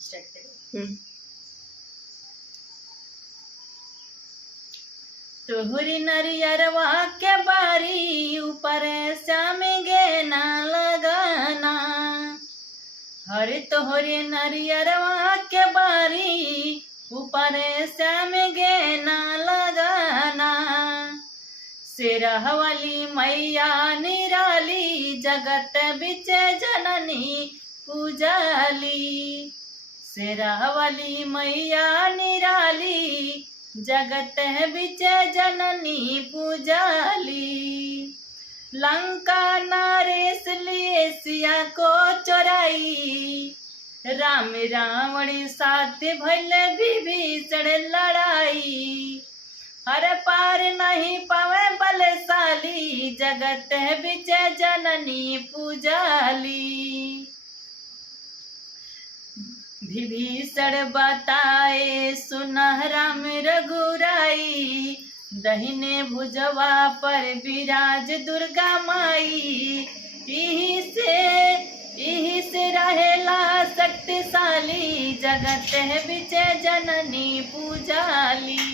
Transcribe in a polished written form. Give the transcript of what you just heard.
Start करो। तोहरी नरियरवा के बारी ऊपर श्याम गे ना लगाना, हरे तोहरे नरियरवा के बारी ऊपर श्याम गे ना लगाना। शेरहवाली मैया निराली जगत बिच जननी पूजाली, शेरहवाली मैया निराली जगत बिच जननी पूजाली। लंका नारेश लिए सिया को चोराई, राम रावण साथ भइल विभीषण लड़ाई। हर पार नहीं पावे बलशाली जगत बिच जननी पूजाली। विभीषण बताए सुनह राम रघुराई, दहिने भुजवा पर विराज दुर्गा माई। इही से रहेला शक्तिशाली जगत बिच जननी पूजाली।